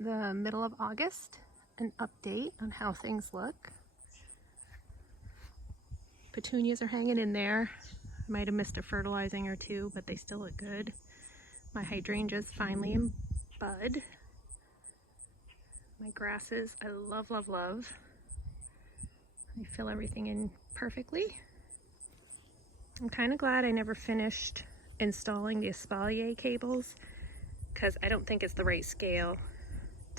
the middle of August, an update on how things look. Petunias are hanging in there. I might have missed a fertilizing or two, but they still look good. My hydrangea's finally in bud. My grasses, I love, love, love. I fill everything in perfectly. I'm kind of glad I never finished installing the espalier cables because I don't think it's the right scale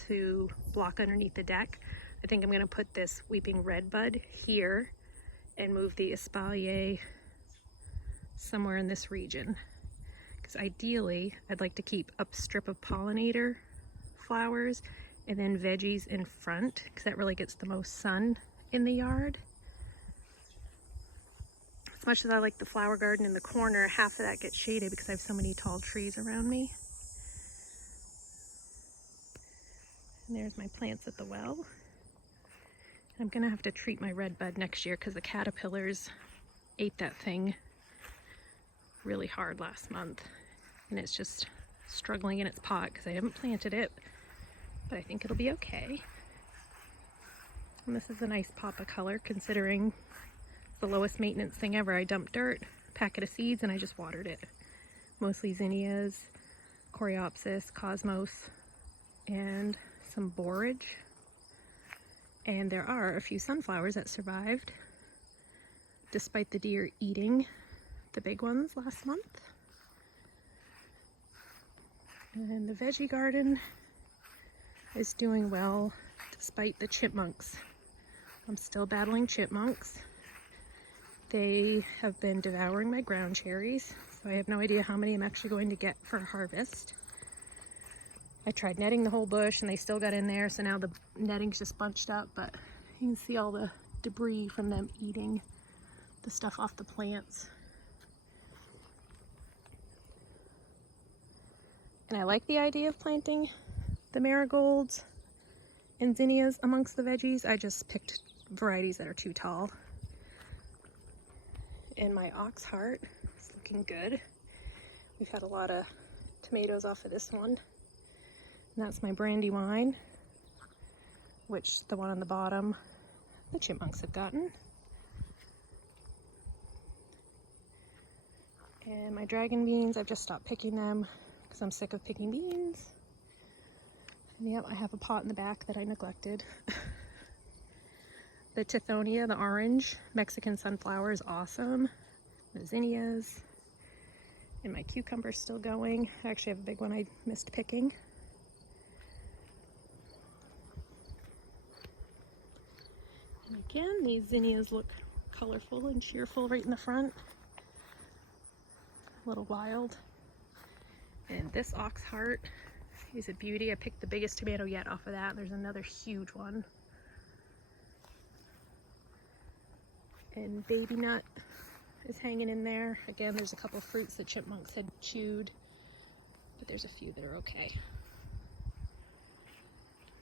to block underneath the deck. I think I'm going to put this weeping redbud here and move the espalier somewhere in this region, because ideally I'd like to keep a strip of pollinator flowers and then veggies in front, because that really gets the most sun in the yard. As much as I like the flower garden in the corner, half of that gets shaded because I have so many tall trees around me. And there's my plants at the well. I'm gonna have to treat my redbud next year because the caterpillars ate that thing really hard last month, and it's just struggling in its pot because I haven't planted it, but I think it'll be okay. And this is a nice pop of color considering it's the lowest maintenance thing ever. I dumped dirt, packet of seeds, and I just watered it. Mostly zinnias, coreopsis, cosmos, and some borage. And there are a few sunflowers that survived despite the deer eating the big ones last month. And the veggie garden is doing well despite the chipmunks. I'm still battling chipmunks. They have been devouring my ground cherries, so I have no idea how many I'm actually going to get for harvest. I tried netting the whole bush and they still got in there, so now the netting's just bunched up, but you can see all the debris from them eating the stuff off the plants. And I like the idea of planting the marigolds and zinnias amongst the veggies. I just picked varieties that are too tall. And my ox heart is looking good. We've had a lot of tomatoes off of this one. And that's my brandywine, which the one on the bottom, the chipmunks have gotten. And my dragon beans, I've just stopped picking them because I'm sick of picking beans. And yep, I have a pot in the back that I neglected. The tithonia, the orange Mexican sunflower, is awesome. The zinnias, and my cucumber's still going. I actually have a big one I missed picking. And again, these zinnias look colorful and cheerful right in the front. A little wild. And this ox heart is a beauty. I picked the biggest tomato yet off of that. There's another huge one. And baby nut is hanging in there. Again, there's a couple of fruits that chipmunks had chewed, but there's a few that are okay.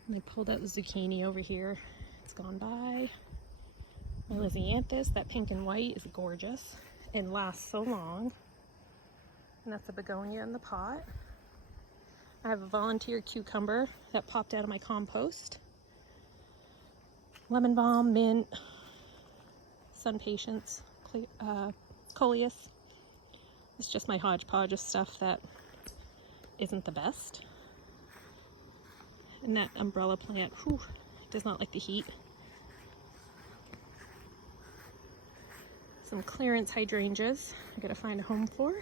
And I pulled out the zucchini over here. It's gone by. My lisianthus, that pink and white, is gorgeous and lasts so long. And that's a begonia in the pot. I have a volunteer cucumber that popped out of my compost. Lemon balm, mint, sun patience, coleus. It's just my hodgepodge of stuff that isn't the best. And that umbrella plant, whew, does not like the heat. Some clearance hydrangeas I gotta find a home for.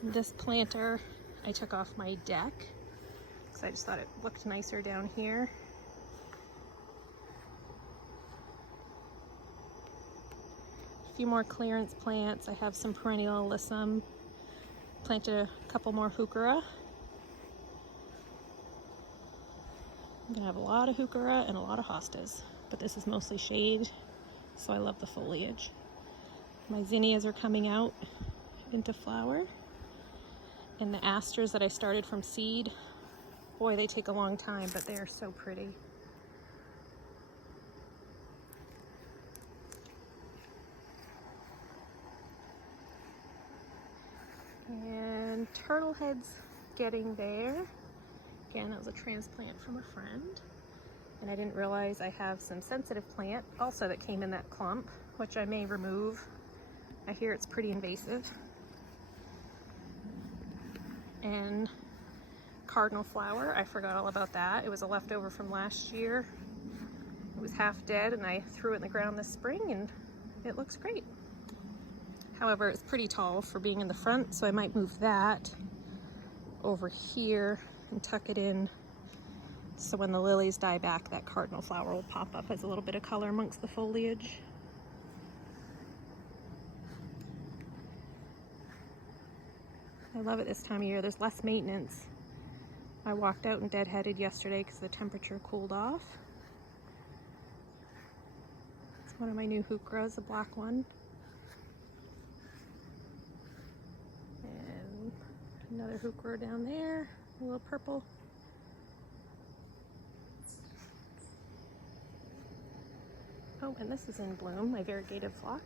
And this planter I took off my deck because I just thought it looked nicer down here. A few more clearance plants. I have some perennial alyssum. Planted a couple more heuchera. I'm gonna have a lot of heuchera and a lot of hostas, but this is mostly shade, so I love the foliage. My zinnias are coming out into flower, and the asters that I started from seed, boy, they take a long time, but they are so pretty. And turtle heads getting there. Again, it was a transplant from a friend. And I didn't realize I have some sensitive plant also that came in that clump, which I may remove. I hear it's pretty invasive. And cardinal flower, I forgot all about that. It was a leftover from last year. It was half dead and I threw it in the ground this spring and it looks great. However, it's pretty tall for being in the front, so I might move that over here and tuck it in, so when the lilies die back, that cardinal flower will pop up as a little bit of color amongst the foliage. I love it this time of year. There's less maintenance. I walked out and deadheaded yesterday because the temperature cooled off. It's one of my new hoop grows, the black one. And another hoop grow down there, a little purple. Oh, and this is in bloom, my variegated phlox.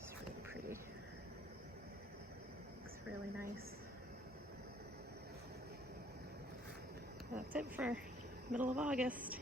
It's really pretty. Looks really nice. That's it for middle of August.